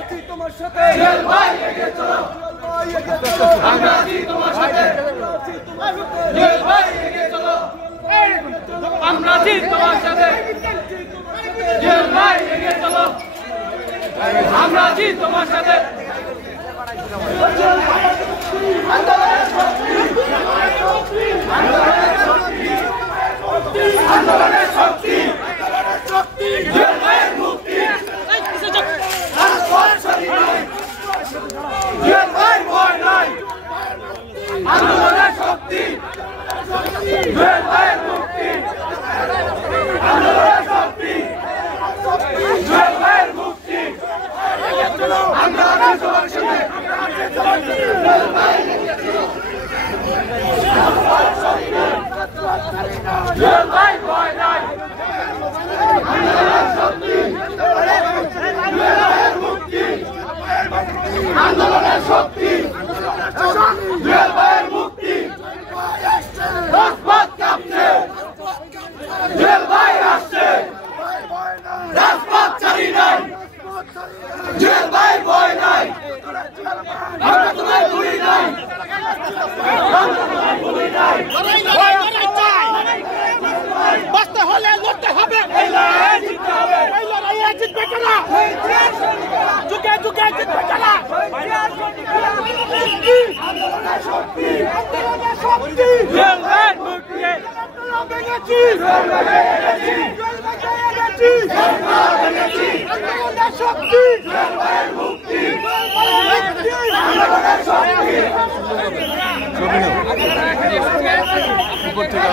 আছি তোমার সাথে জেল ভাই এগিয়ে চলো আমরা আছি তোমার সাথে জেল ভাই এগিয়ে চলো আমরা আছি তোমার সাথে জেল ভাই এগিয়ে চলো আমরা আছি তোমার সাথে আন্দোলনের শক্তি আন্দোলনের শক্তি জেল ভাইয়ের মুক্তি জেল ভাই ভয় নাই আন্দোলনের শক্তি জেল ভাইয়ের মুক্তি আন্দোলনের শক্তি জেল ভাইয়ের মুক্তি আমরা আছি তোমার সাথে জেল ভাই জেল ভাই ভয় নাই আন্দোলনের শক্তি জেল ভাইয়ের মুক্তি আন্দোলনের শক্তি জেল ভাইয়ের মুক্তি রাজপথ কাঁপছে জেল ভাই আসছে রাজপথ ছাড়ি নাই জেল ভাই ভয় নাই আমরা তোমায় ভুলি নাই বাঁচতে হলে লড়তে হবে এই লড়াইয়ে জিততে হবে এই লড়াইয়ে জিতবে কারা যুগে যুগে জিতবে কারা আন্দোলনের শক্তি আন্দোলনের শক্তি জেল ভাইয়ের মুক্তি আন্দোলনের শক্তি জেল ভাইয়ের মুক্তি আন্দোলনের শক্তি উপর থেকে